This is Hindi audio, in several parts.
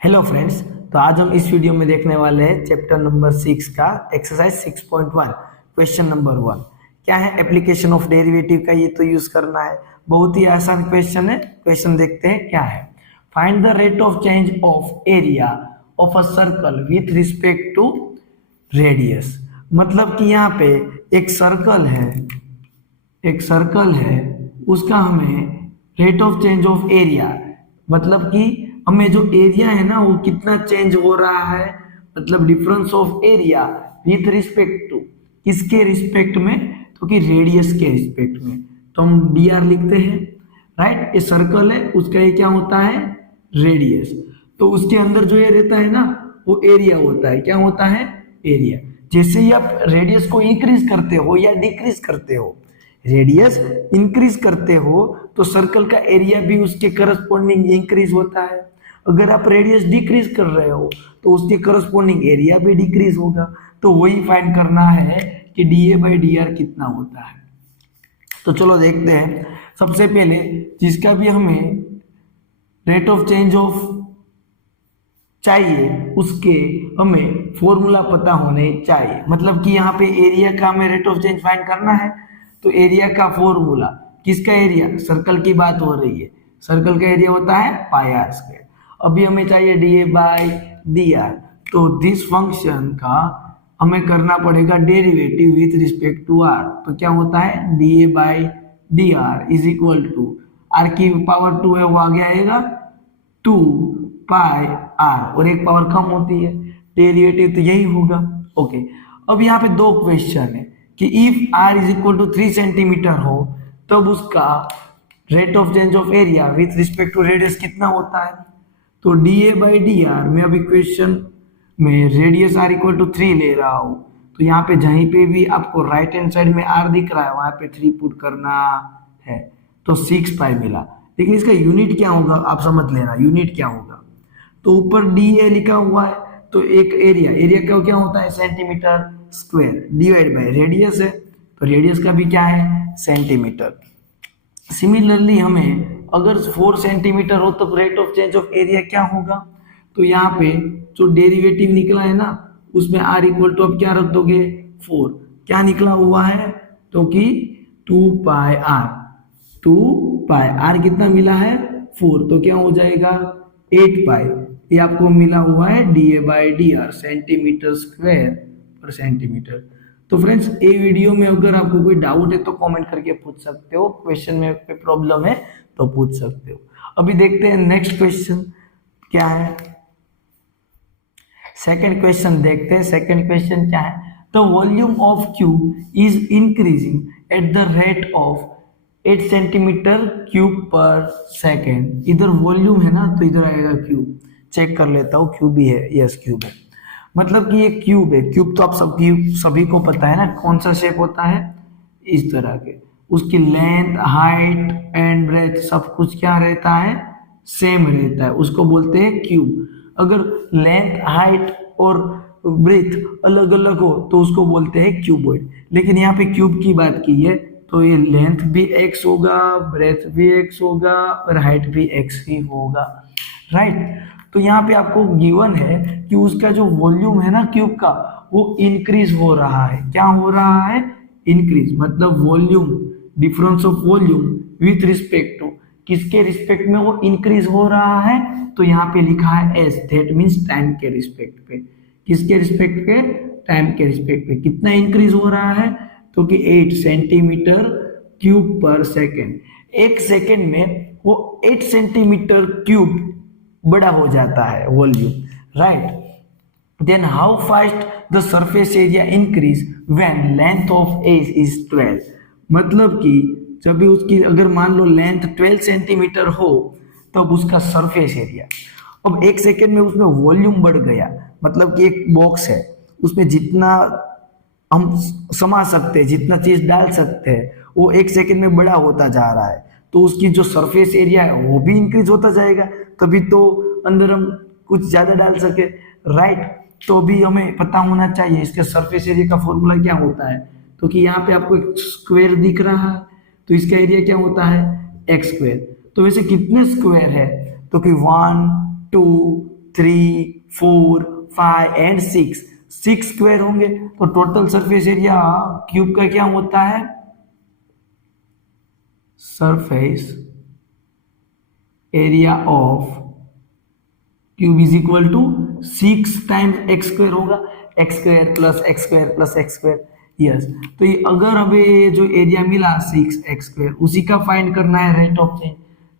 Hello friends. तो आज हम इस वीडियो में देखने वाले हैं चैप्टर नंबर 6 का एक्सरसाइज 6.1 क्वेश्चन नंबर 1। क्या है एप्लीकेशन ऑफ डेरिवेटिव का, ये तो यूज करना है। बहुत ही आसान क्वेश्चन है। क्वेश्चन देखते हैं क्या है। Find the rate of change of area of a circle with respect to radius. मतलब कि यहाँ पे एक सर्कल है, उसका हमें rate of change of area, मतलब कि हमें जो एरिया है ना वो कितना चेंज हो रहा है, मतलब difference of area with respect to, किसके रिस्पेक्ट में, तो कि रेडियस के रिस्पेक्ट में। तो हम dr लिखते हैं, राइट। ये सर्कल है, उसका ये क्या होता है, रेडियस। तो उसके अंदर जो ये रहता है ना वो एरिया होता है। क्या होता है, एरिया। जैसे ही आप रेडियस को इंक्रीज करते हो या डिक्रीज करते हो, रेडियस इंक्रीज करते हो तो सर्कल का एरिया भी उसके करस्पॉन्डिंग इंक्रीज होता है। अगर आप रेडियस डिक्रीज कर रहे हो तो उसके करस्पॉन्डिंग एरिया भी डिक्रीज होगा। तो वही फाइंड करना है कि dA/dr कितना होता है। तो चलो देखते हैं। सबसे पहले जिसका भी हमें रेट ऑफ चेंज ऑफ चाहिए उसके हमें फॉर्मूला पता होने चाहिए। मतलब कि यहाँ पे एरिया का हमें रेट ऑफ चेंज फाइंड करना है, तो एरिया का फॉर्मूला, किसका एरिया, सर्कल की बात हो रही है। सर्कल का एरिया होता है πr²। अभी हमें चाहिए dA/dr, तो दिस फंक्शन का हमें करना पड़ेगा derivative with respect to r। तो क्या होता है, dA/dr is equal to r की पावर 2 है, वो आगे आएगा 2πr, और एक पावर कम होती है, डेरिवेटिव तो यही होगा। ओके, अब यहाँ पे दो क्वेश्चन है कि if r is equal to 3 centimetre हो तब उसका rate of change of area with respect to radius कितना होता है। तो dA/dr में अभी क्वेश्चन में रेडियस r इक्वल टू 3 ले रहा हूं, तो यहाँ पे जहीं पे भी आपको राइट हैंड साइड में r दिख रहा है वहां पे 3 पुट करना है, तो 6π मिला। लेकिन इसका यूनिट क्या होगा आप समझ लेना, यूनिट क्या होगा। तो ऊपर dA लिखा हुआ है, तो एक एरिया का क्या होता है, centimetre square, divide by radius है, तो रेडियस का भी क्या है, सेंटीमीटर। सिमिलरली हमें अगर 4 सेंटीमीटर हो तो rate of change of area क्या होगा। तो यहाँ पे जो डेरिवेटिव निकला है ना उसमें r इक्वल टू अब क्या रख दोगे, 4। क्या निकला हुआ है, तो कि 2πr कितना मिला है, 4, तो क्या हो जाएगा 8π। ये आपको मिला हुआ है dA/dr सेंटीमीटर स्क्वायर पर सेंटीमीटर। तो फ्रेंड्स ये वीडियो में अगर आपको कोई डाउट है तो कमेंट करके पूछ सकते हो, क्वेश्चन में कोई प्रॉब्लम है तो पूछ सकते हो। अभी देखते हैं नेक्स्ट क्वेश्चन क्या है। सेकंड क्वेश्चन देखते हैं। सेकंड क्वेश्चन क्या है, the volume of cube is increasing at the rate of 8 centimetre cube per second. इधर वॉल्यूम है ना तो इधर आएगा क्यूब। चेक कर लेता हूँ, क्यूब ही है, यस क्यूब है। मतलब कि ये क्यूब है। क्यूब तो आप सभी को पता है ना कौन सा शेप होता है, इस तरह के। उसकी लेंथ, हाइट एंड ब्रेथ सब कुछ क्या रहता है, सेम रहता है, उसको बोलते हैं क्यूब। अगर लेंथ, हाइट और ब्रेथ अलग अलग हो तो उसको बोलते हैं क्यूबॉइड। लेकिन यहाँ पे क्यूब की बात की है तो ये लेंथ भी x होगा, ब्रेथ भी x होगा और हाइट भी x ही होगा, राइट। तो यहाँ पे आपको गिवन है कि उसका जो वॉल्यूम है ना क्यूब का वो इंक्रीज हो रहा है। क्या हो रहा है, इंक्रीज। मतलब volume, difference of volume with respect to, किसके रिस्पेक्ट में वो इंक्रीज हो रहा है, तो यहाँ पे लिखा है एस, दैट मीन्स टाइम के रिस्पेक्ट पे। किसके रिस्पेक्ट पे, टाइम के रिस्पेक्ट पे। कितना इंक्रीज हो रहा है, तो कि 8 सेंटीमीटर क्यूब पर सेकेंड। एक सेकेंड में वो 8 सेंटीमीटर क्यूब बड़ा हो जाता है volume, right. Then how fast the surface area increase when length of edge is 12। मतलब कि जब भी उसकी अगर मान लो लेंथ 12 सेंटीमीटर हो तब उसका सरफेस एरिया, अब एक सेकेंड में उसमें वॉल्यूम बढ़ गया। मतलब कि एक बॉक्स है, उसमें जितना हम समा सकते हैं, जितना चीज डाल सकते हैं, वो एक सेकेंड में बड़ा होता जा रहा है, तो उसकी जो सरफेस एरिया है वो भी इंक्रीज होता जाएगा, तभी तो अंदर हम कुछ ज्यादा डाल सके, राइट। तो भी हमें पता होना चाहिए इसके सरफेस एरिया का फॉर्मूला क्या होता है। तो कि यहाँ पे आपको एक स्क्वायर दिख रहा है तो इसका एरिया क्या होता है, x²। तो वैसे कितने स्क्वायर है, तो कि 1 2 3, 4, 5 एंड 6, 6 स्क्वायर होंगे तो टोटल सरफेस एरिया क्यूब का क्या होता है, surface area of cube is equal to 6 times x square होगा, x square plus x square plus x square. Yes, तो ये अगर हमें जो एरिया मिला 6 एक्स स्क्वायर उसी का फाइंड करना है रेट ऑफ चेंज,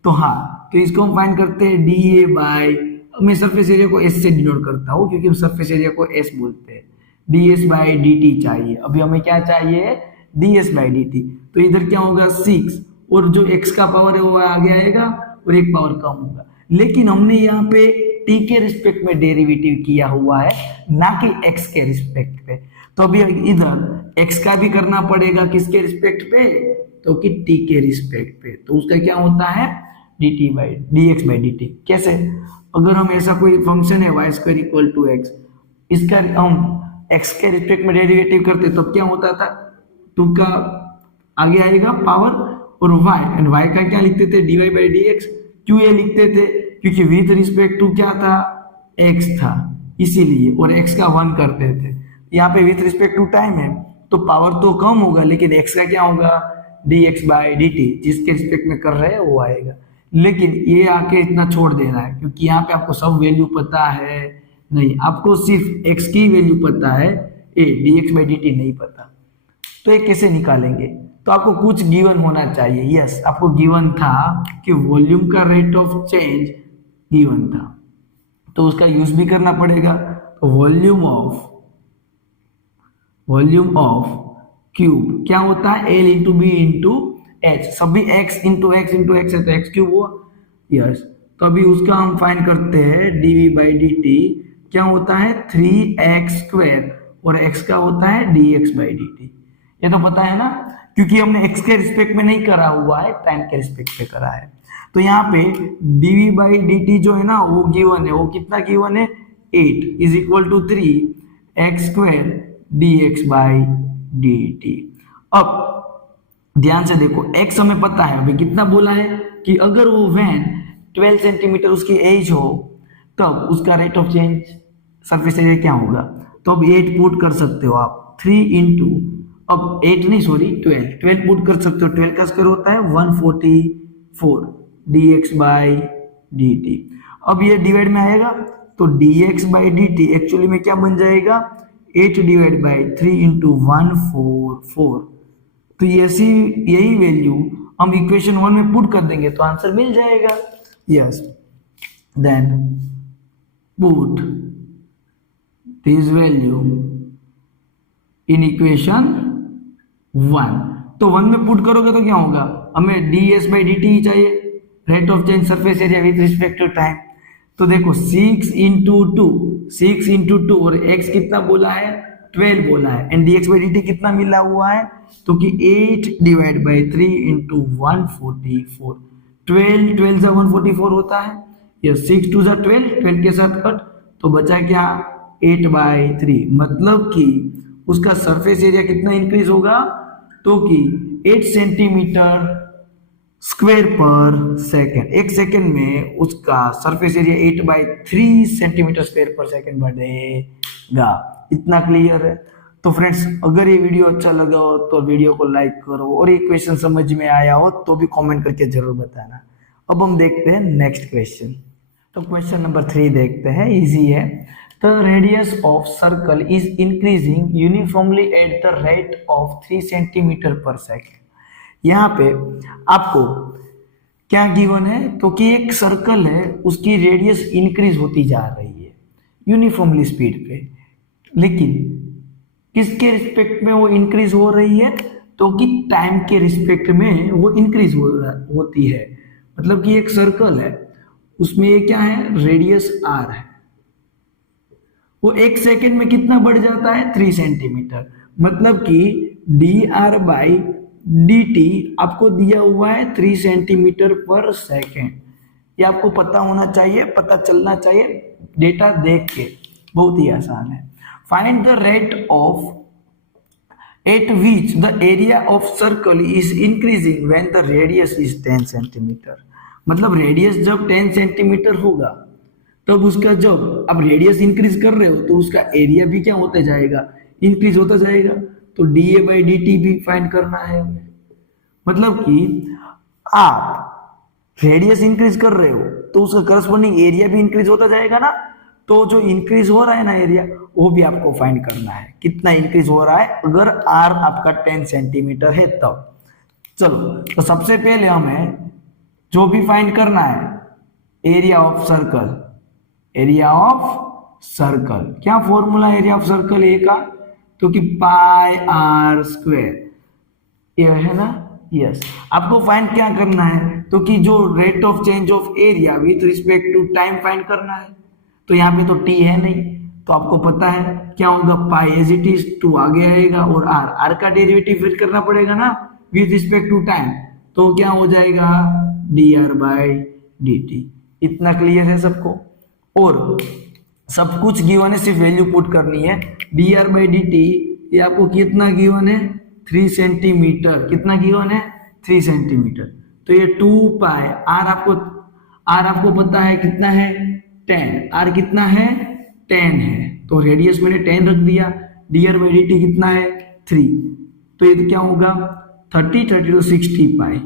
तो हाँ, तो इसको हम फाइंड करते हैं डी ए बाई, मैं सरफेस एरिया को एस से डिनोट करता हूँ क्योंकि हम सरफेस एरिया को एस बोलते हैं, D S by D T चाहिए। अभी हमें क्या चाहिए, D S by D T. तो इधर क्या होगा 6 और जो x का पावर है वो आगे आएगा और एक पावर कम होगा, लेकिन हमने यहाँ पे t के रिस्पेक्ट में डेरिवेटिव किया हुआ है ना कि x के रिस्पेक्ट पे। तो अभी इधर x का भी करना पड़ेगा किसके रिस्पेक्ट पे, तो कि t के रिस्पेक्ट पे। तो उसका क्या होता है dt by dx by dt। कैसे, अगर हम ऐसा कोई फंक्शन है y square equal to x, इसका हम x के रिस्पेक्ट में डेरिवेटिव करते तो क्या होता था, 2 का आगे आएगा पावर और y, एंड y का क्या लिखते थे dy बाई dx, क्यों ये लिखते थे क्योंकि विथ रिस्पेक्ट टू क्या था x था इसीलिए, और x का 1 करते थे। यहाँ पे विथ रिस्पेक्ट टू टाइम है तो पावर तो कम होगा लेकिन x का क्या होगा dx बाई dt, जिसके रिस्पेक्ट में कर रहे हैं वो आएगा। लेकिन ये आके इतना छोड़ दे रहा है क्योंकि यहाँ पे आपको सब वैल्यू पता है नहीं, आपको सिर्फ x की वैल्यू पता है, a dx बाई dt नहीं पता। तो ये कैसे निकालेंगे, तो आपको कुछ गिवन होना चाहिए। यस, आपको गिवन था कि वॉल्यूम का रेट ऑफ चेंज गिवन था, तो उसका यूज भी करना पड़ेगा। तो वॉल्यूम ऑफ क्यूब क्या होता है L into B into H, सभी x into x into x है तो एक्स क्यूब हुआ। यस, तो अभी उसका हम फाइंड करते हैं dv बाई dt क्या होता है 3x स्क्वायर और x का होता है dx बाई dt। ये तो पता है ना, क्योंकि हमने x के रिस्पेक्ट में नहीं करा हुआ है, टाइम के रिस्पेक्ट पे करा है। तो यहाँ पे dv बाई dt जो है ना वो गिवन है, वो कितना गिवन है 8 is equal to 3x square dx by dt। अब ध्यान से देखो, x हमें पता है, अभी कितना बोला है कि अगर वो वैन 12 सेंटीमीटर उसकी एज हो तब उसका rate of change surface area क्या होगा। तो अब 8 पुट कर सकते हो आप, 3 इंटू, अब 8 नहीं सॉरी 12 पुट कर सकते हो, 12 का स्क्वायर होता है 144 dx बाई dt। अब ये डिवाइड में आएगा तो dx बाई dt एक्चुअली में क्या बन जाएगा 8 डिवाइड बाई 3 इंटू 144। तो यही वैल्यू हम इक्वेशन 1 में पुट कर देंगे तो आंसर मिल जाएगा। Yes, then put this value in equation 1। तो 1 में पुट करोगे तो क्या होगा, हमें ds बाई dt ही चाहिए, rate of change surface area with respect to time. तो देखो 6 इंटू 2 और x कितना बोला है 12 बोला है, एंड dx बाई dt कितना मिला हुआ है तो कि 8 डिवाइड बाई 3 इंटू 144, 12 से 144 होता है, या 6 2 12 के साथ कट, तो बचा क्या 8 बाई 3, मतलब कि उसका सरफेस एरिया कितना इंक्रीज होगा तो कि 8 सेंटीमीटर स्क्वायर पर सेकेंड, एक सेकेंड में उसका surface area 8 by 3 centimetre square पर सेकेंड बढ़ेगा। इतना क्लियर है। तो फ्रेंड्स, अगर ये वीडियो अच्छा लगा हो तो वीडियो को लाइक करो, और ये क्वेश्चन समझ में आया हो तो भी कमेंट करके जरूर बताना। अब हम देखते हैं नेक्स्ट क्वेश्चन। तो क्वेश्चन नंबर 3 देखते हैं, इजी है। The radius of circle is increasing uniformly eight the rate of 3 centimetre per second. यहाँ पे आपको क्या गिवन है तो कि एक सर्कल है उसकी रेडियस इंक्रीज होती जा रही है यूनिफॉर्मली स्पीड पे, लेकिन किसके रिस्पेक्ट में वो इंक्रीज हो रही है तो कि टाइम के रिस्पेक्ट में वो इंक्रीज होती है। मतलब कि एक सर्कल है उसमें ये क्या है रेडियस r है, वो एक सेकेंड में कितना बढ़ जाता है 3 सेंटीमीटर, मतलब कि dr बाई dt आपको दिया हुआ है 3 सेंटीमीटर पर सेकेंड। ये आपको पता होना चाहिए, पता चलना चाहिए डेटा देख के, बहुत ही आसान है। Find the rate of eight which the area of circle is increasing when the radius is 10 centimetre. मतलब रेडियस जब 10 सेंटीमीटर होगा तब उसका जब आप रेडियस इंक्रीज कर रहे हो तो उसका एरिया भी क्या होता जाएगा, इंक्रीज होता जाएगा। तो dA/dt भी फाइंड करना है हमें। मतलब कि आप रेडियस इंक्रीज कर रहे हो तो उसका करस्पॉन्डिंग एरिया भी इंक्रीज होता जाएगा ना। तो जो इंक्रीज हो रहा है ना एरिया, वो भी आपको फाइंड करना है, कितना इंक्रीज हो रहा है अगर आर आपका 10 सेंटीमीटर है तब। चलो, तो सबसे पहले हमें जो भी फाइंड करना है area of circle. Area of circle, क्या formula area of circle A का, तो कि पाई आर स्क्वायर, ये है ना। यस, आपको फाइंड क्या करना है, तो कि जो rate of change of area with respect to time find करना है। तो यहाँ पे तो टी है नहीं, तो आपको पता है क्या होगा, पाई एज इट इज, टू आगे आएगा और आर, आर का डेरिवेटिव फिर करना पड़ेगा ना विथ रिस्पेक्ट टू टाइम। तो क्या हो जाएगा, dr/dt। इतना क्लियर है सबको। और सब कुछ गिवन है, सिर्फ वैल्यू पुट करनी है। dr/dt ये आपको कितना गिवन है, 3 सेंटीमीटर। कितना गिवन है, 3 सेंटीमीटर। तो ये 2 पाई आर आपको पता है कितना है, 10। आर कितना है, 10 है। तो रेडियस मैंने 10 रख दिया। dr/dt कितना है, 3। तो ये क्या होगा, 30 तो 60 पाई,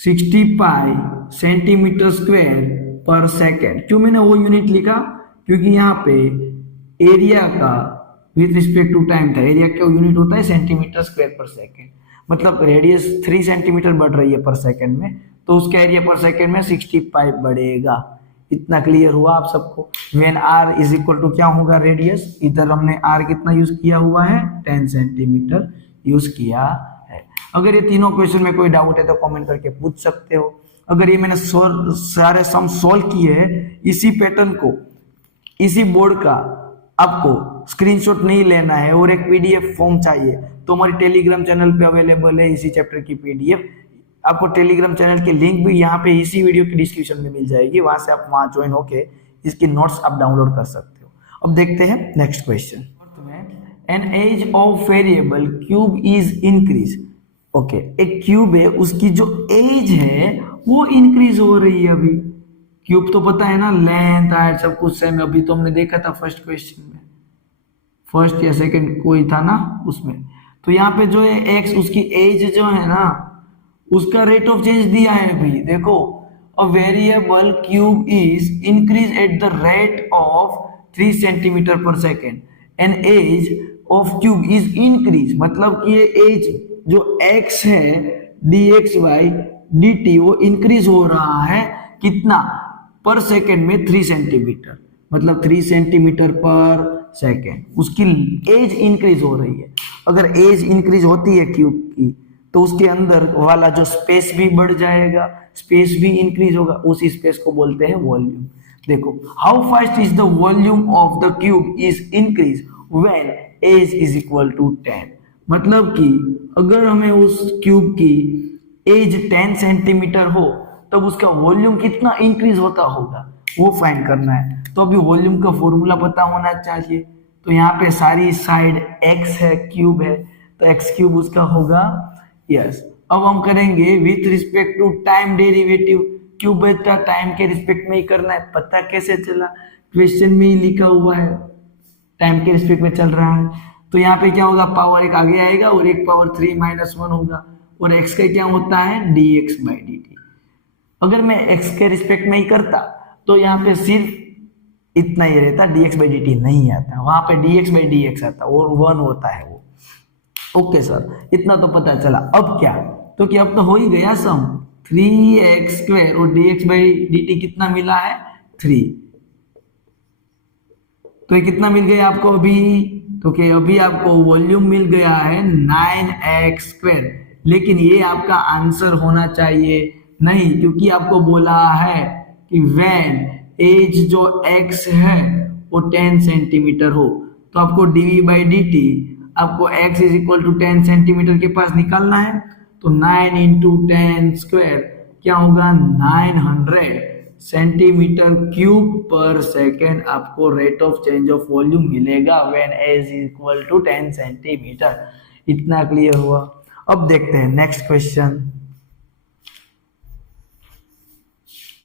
60 पाई सेंटीमीटर स्क्वायर पर सेकेंड। क्यों मैंने वो यूनिट लिखा, क्योंकि यहाँ पे एरिया का विथ रिस्पेक्ट टू टाइम था। एरिया का यूनिट होता है सेंटीमीटर स्क्वायर पर सेकेंड। मतलब रेडियस 3 सेंटीमीटर बढ़ रही है पर सेकेंड में, तो उसका एरिया पर सेकेंड में 60 पाई बढ़ेगा। इतना क्लियर हुआ आप सबको। When r is equal to क्या होगा, रेडियस। इधर हमने आर कितना यूज किया हुआ है, 10 सेंटीमीटर यूज किया है। अगर ये तीनों क्वेश्चन में कोई डाउट है तो कमेंट करके पूछ सकते हो। अगर ये मैंने सारे सम सॉल्व किए हैं, इसी पैटर्न को, इसी बोर्ड का आपको स्क्रीनशॉट नहीं लेना है और एक पीडीएफ फॉर्म चाहिए, तो हमारे टेलीग्राम चैनल पे अवेलेबल है इसी चैप्टर की पीडीएफ। आपको टेलीग्राम चैनल की लिंक भी यहाँ पे इसी वीडियो की डिस्क्रिप्शन में मिल जाएगी, वहां से आप वहां ज्वाइन होके इसकी नोट्स आप डाउनलोड कर सकते हो। अब देखते हैं next question. An edge of variable cube is increase. Okay, एक क्यूब है, उसकी जो एज है वो इंक्रीज हो रही है। अभी क्यूब तो पता है ना, लेंथ हाइट सब कुछ सेम। अभी तो हमने देखा था फर्स्ट क्वेश्चन में, फर्स्ट या सेकंड कोई था ना उसमें। तो यहाँ पे जो है एक्स, उसकी एज जो है ना, उसका रेट ऑफ चेंज दिया है। अभी देखो, a variable cube is increase at the rate of 3 centimetre per second. An edge of cube is increase, मतलब कि ये एज जो x है dx/dt वो इंक्रीज हो रहा है कितना, पर सेकेंड में 3 सेंटीमीटर, मतलब 3 सेंटीमीटर पर सेकेंड उसकी एज इंक्रीज हो रही है। अगर एज इंक्रीज होती है क्यूब की, तो उसके अंदर वाला जो स्पेस भी बढ़ जाएगा, स्पेस भी इंक्रीज होगा। उसी स्पेस को बोलते हैं वॉल्यूम। देखो, how fast is the volume of the cube is increase when edge is equal to 10। मतलब कि अगर हमें उस क्यूब की एज 10 सेंटीमीटर हो, तब उसका वॉल्यूम कितना इंक्रीज होता होगा वो फाइंड करना है। तो अभी वॉल्यूम का फॉर्मूला पता होना चाहिए। तो यहाँ पे सारी साइड x है, क्यूब है, तो x क्यूब उसका होगा। यस, अब हम करेंगे with respect to time derivative. Cube बेटा टाइम के रिस्पेक्ट में ही करना है। पता कैसे चला, क्वेश्चन में ही लिखा हुआ है, टाइम के रिस्पेक्ट में चल रहा है। तो यहाँ पे क्या होगा, पावर एक आगे आएगा और एक पावर 3 - 1 होगा। और x का क्या होता है, dx/dt। अगर मैं x के रिस्पेक्ट में ही करता तो यहाँ पे सिर्फ इतना ही रहता, dx/dt नहीं आता, वहां पे dx/dx आता और 1 होता है वो। ओके सर, इतना तो पता चला। अब क्या, तो कि अब तो हो ही गया सम, 3x² और dx/dt कितना मिला है, 3। तो ये कितना मिल गया आपको अभी, तो कि अभी आपको वॉल्यूम मिल गया है 9x²। लेकिन ये आपका आंसर होना चाहिए नहीं, क्योंकि आपको बोला है कि व्हेन एज जो x है वो 10 सेंटीमीटर हो, तो आपको dv/dt आपको x is equal to 10 centimetre के पास निकालना है। तो 9 × 10² क्या होगा, 900 सेंटीमीटर क्यूब पर सेकेंड आपको rate of change of volume मिलेगा when edge is equal to 10 centimetre. इतना क्लियर हुआ। अब देखते हैं नेक्स्ट क्वेश्चन।